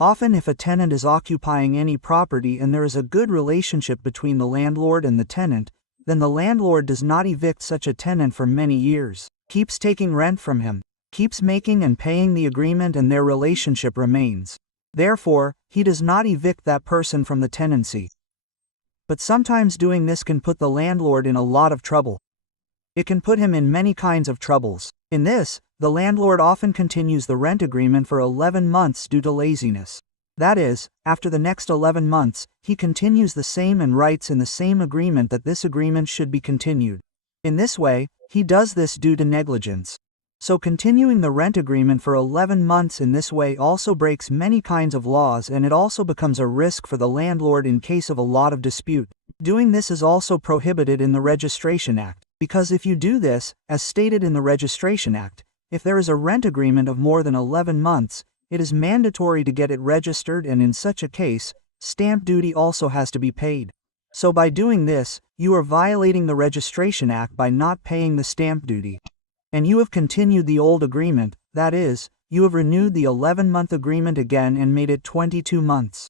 Often if a tenant is occupying any property and there is a good relationship between the landlord and the tenant, then the landlord does not evict such a tenant for many years, keeps taking rent from him, keeps making and paying the agreement, and their relationship remains. Therefore, he does not evict that person from the tenancy. But sometimes doing this can put the landlord in a lot of trouble. It can put him in many kinds of troubles. In this, the landlord often continues the rent agreement for 11 months due to laziness. That is, after the next 11 months, he continues the same and writes in the same agreement that this agreement should be continued. In this way, he does this due to negligence. So continuing the rent agreement for 11 months in this way also breaks many kinds of laws, and it also becomes a risk for the landlord in case of a lot of dispute. Doing this is also prohibited in the Registration Act, because if you do this, as stated in the Registration Act, if there is a rent agreement of more than 11 months, it is mandatory to get it registered, and in such a case, stamp duty also has to be paid. So by doing this, you are violating the Registration Act by not paying the stamp duty. And you have continued the old agreement, that is, you have renewed the 11-month agreement again and made it 22 months.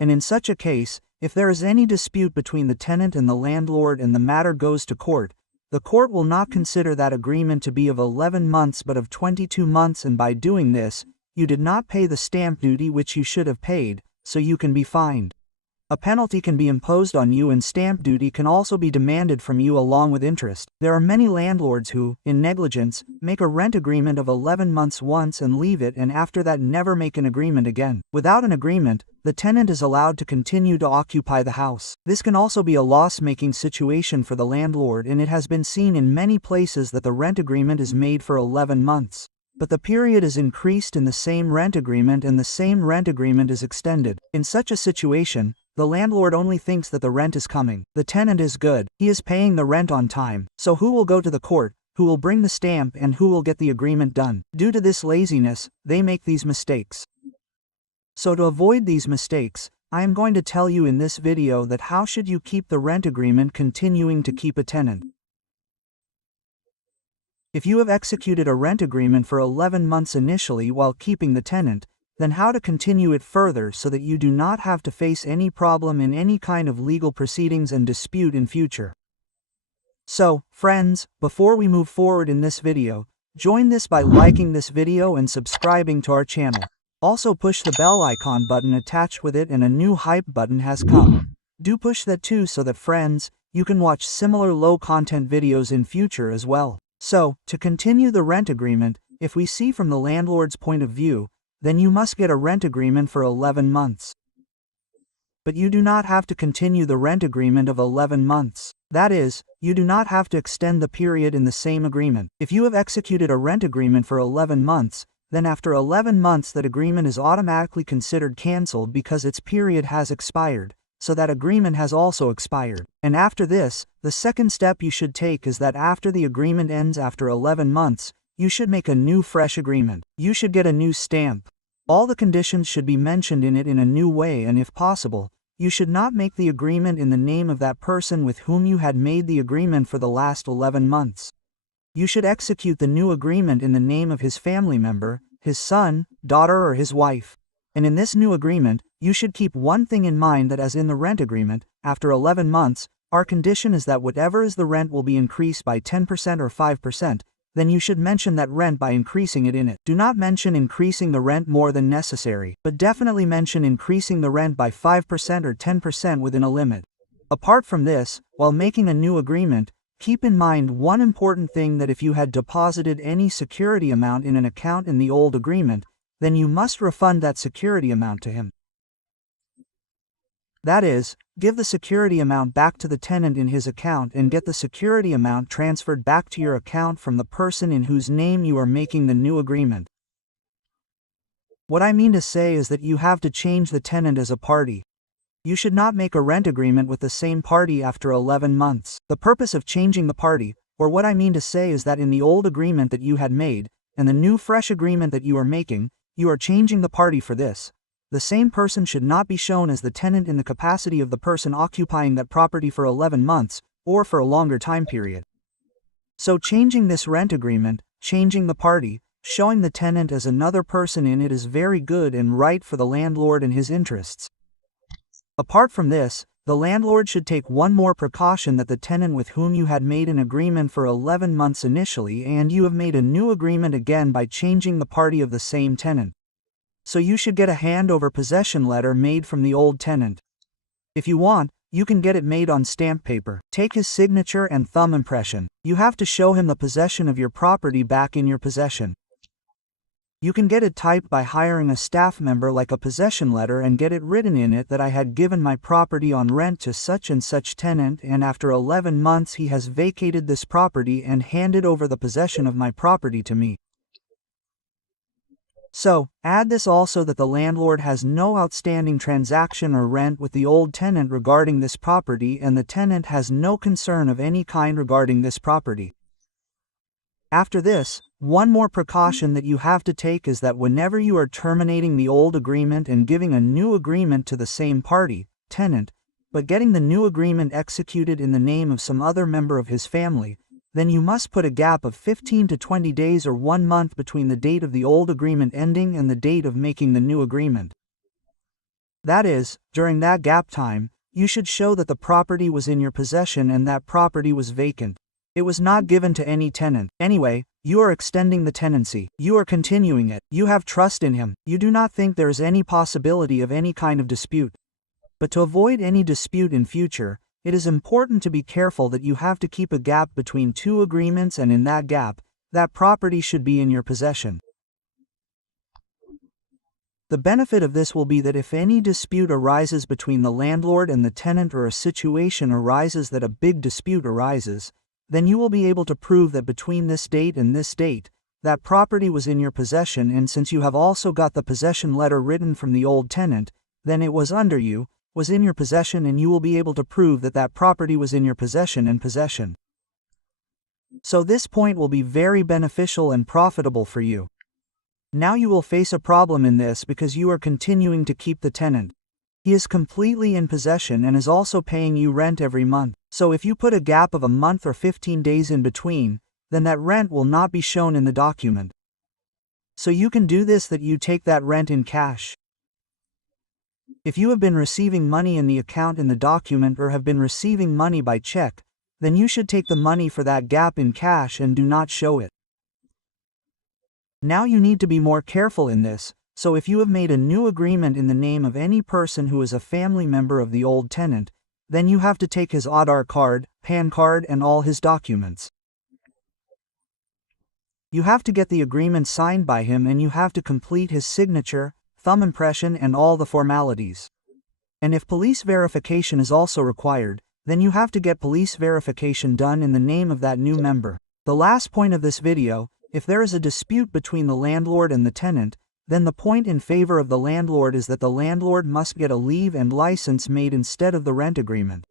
And in such a case, if there is any dispute between the tenant and the landlord and the matter goes to court, the court will not consider that agreement to be of 11 months but of 22 months, and by doing this, you did not pay the stamp duty which you should have paid, so you can be fined. A penalty can be imposed on you, and stamp duty can also be demanded from you along with interest. There are many landlords who, in negligence, make a rent agreement of 11 months once and leave it, and after that never make an agreement again. Without an agreement, the tenant is allowed to continue to occupy the house. This can also be a loss-making situation for the landlord, and it has been seen in many places that the rent agreement is made for 11 months. But the period is increased in the same rent agreement, and the same rent agreement is extended. In such a situation, the landlord only thinks that the rent is coming. The tenant is good, he is paying the rent on time. So who will go to the court, who will bring the stamp, and who will get the agreement done? Due to this laziness, they make these mistakes. So to avoid these mistakes, I am going to tell you in this video that how should you keep the rent agreement continuing to keep a tenant. If you have executed a rent agreement for 11 months initially while keeping the tenant, then how to continue it further so that you do not have to face any problem in any kind of legal proceedings and dispute in future. So, friends, before we move forward in this video, join this by liking this video and subscribing to our channel. Also push the bell icon button attached with it, and a new hype button has come. Do push that too so that, friends, you can watch similar low content videos in future as well. So, to continue the rent agreement, if we see from the landlord's point of view, then you must get a rent agreement for 11 months. But you do not have to continue the rent agreement of 11 months. That is, you do not have to extend the period in the same agreement. If you have executed a rent agreement for 11 months, then after 11 months that agreement is automatically considered cancelled because its period has expired, so that agreement has also expired. And after this, the second step you should take is that after the agreement ends after 11 months, you should make a new fresh agreement. You should get a new stamp. All the conditions should be mentioned in it in a new way, and if possible, you should not make the agreement in the name of that person with whom you had made the agreement for the last 11 months. You should execute the new agreement in the name of his family member, his son, daughter, or his wife. And in this new agreement, you should keep one thing in mind, that as in the rent agreement, after 11 months, our condition is that whatever is the rent will be increased by 10% or 5%, then you should mention that rent by increasing it in it. Do not mention increasing the rent more than necessary, but definitely mention increasing the rent by 5% or 10% within a limit. Apart from this, while making a new agreement, keep in mind one important thing, that if you had deposited any security amount in an account in the old agreement, then you must refund that security amount to him. That is, give the security amount back to the tenant in his account and get the security amount transferred back to your account from the person in whose name you are making the new agreement. What I mean to say is that you have to change the tenant as a party. You should not make a rent agreement with the same party after 11 months. The purpose of changing the party, or what I mean to say is that in the old agreement that you had made, and the new fresh agreement that you are making, you are changing the party for this. The same person should not be shown as the tenant in the capacity of the person occupying that property for 11 months, or for a longer time period. So changing this rent agreement, changing the party, Showing the tenant as another person in it is very good and right for the landlord and his interests. Apart from this, the landlord should take one more precaution, that the tenant with whom you had made an agreement for 11 months initially, and you have made a new agreement again by changing the party of the same tenant. So you should get a handover possession letter made from the old tenant. If you want, you can get it made on stamp paper. Take his signature and thumb impression. You have to show him the possession of your property back in your possession. You can get it typed by hiring a staff member, like a possession letter, and get it written in it that I had given my property on rent to such and such tenant, and after 11 months he has vacated this property and handed over the possession of my property to me. So, add this also, that the landlord has no outstanding transaction or rent with the old tenant regarding this property, and the tenant has no concern of any kind regarding this property. After this, one more precaution that you have to take is that whenever you are terminating the old agreement and giving a new agreement to the same party, tenant, but getting the new agreement executed in the name of some other member of his family, then you must put a gap of 15 to 20 days or 1 month between the date of the old agreement ending and the date of making the new agreement. That is, during that gap time, you should show that the property was in your possession and that property was vacant. It was not given to any tenant. Anyway, you are extending the tenancy. You are continuing it. You have trust in him. You do not think there is any possibility of any kind of dispute. But to avoid any dispute in future, it is important to be careful that you have to keep a gap between two agreements, and in that gap, that property should be in your possession. The benefit of this will be that if any dispute arises between the landlord and the tenant, or a situation arises that a big dispute arises, then you will be able to prove that between this date and this date, that property was in your possession, and since you have also got the possession letter written from the old tenant, then it was under you, was in your possession, and you will be able to prove that that property was in your possession and possession. So this point will be very beneficial and profitable for you. Now you will face a problem in this because you are continuing to keep the tenant. He is completely in possession and is also paying you rent every month. So if you put a gap of a month or 15 days in between, then that rent will not be shown in the document. So you can do this, that you take that rent in cash. If you have been receiving money in the account in the document, or have been receiving money by check, then you should take the money for that gap in cash and do not show it. Now you need to be more careful in this. So if you have made a new agreement in the name of any person who is a family member of the old tenant, then you have to take his Aadhaar card, PAN card, and all his documents. You have to get the agreement signed by him, and you have to complete his signature, thumb impression, and all the formalities. And if police verification is also required, then you have to get police verification done in the name of that new member. The last point of this video, if there is a dispute between the landlord and the tenant, then the point in favor of the landlord is that the landlord must get a leave and license made instead of the rent agreement.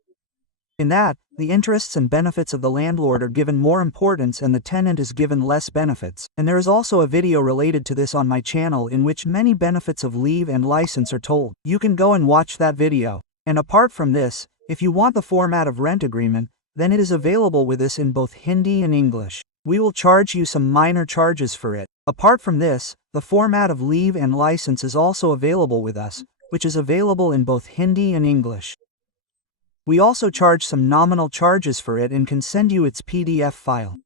In that, the interests and benefits of the landlord are given more importance and the tenant is given less benefits. And there is also a video related to this on my channel in which many benefits of leave and license are told. You can go and watch that video. And apart from this, if you want the format of rent agreement, then it is available with us in both Hindi and English. We will charge you some minor charges for it. Apart from this, the format of leave and license is also available with us, which is available in both Hindi and English. We also charge some nominal charges for it and can send you its PDF file.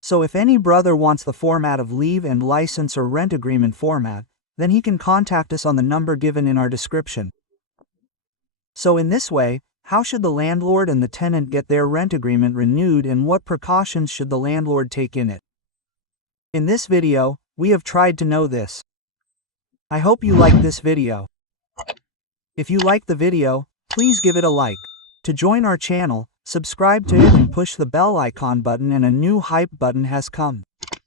So if any brother wants the format of leave and license or rent agreement format, then he can contact us on the number given in our description. So in this way, how should the landlord and the tenant get their rent agreement renewed, and what precautions should the landlord take in it? In this video, we have tried to know this. I hope you liked this video. If you liked the video, please give it a like. To join our channel, subscribe to it and push the bell icon button, and a new hype button has come.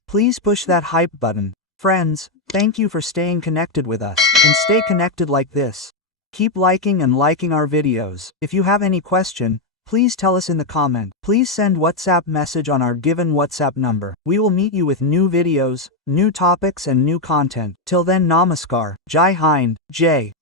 Please push that hype button. Friends, thank you for staying connected with us, and stay connected like this. Keep liking our videos. If you have any question, please tell us in the comment. Please send WhatsApp message on our given WhatsApp number. We will meet you with new videos, new topics and new content. Till then, namaskar, Jai Hind, Jai.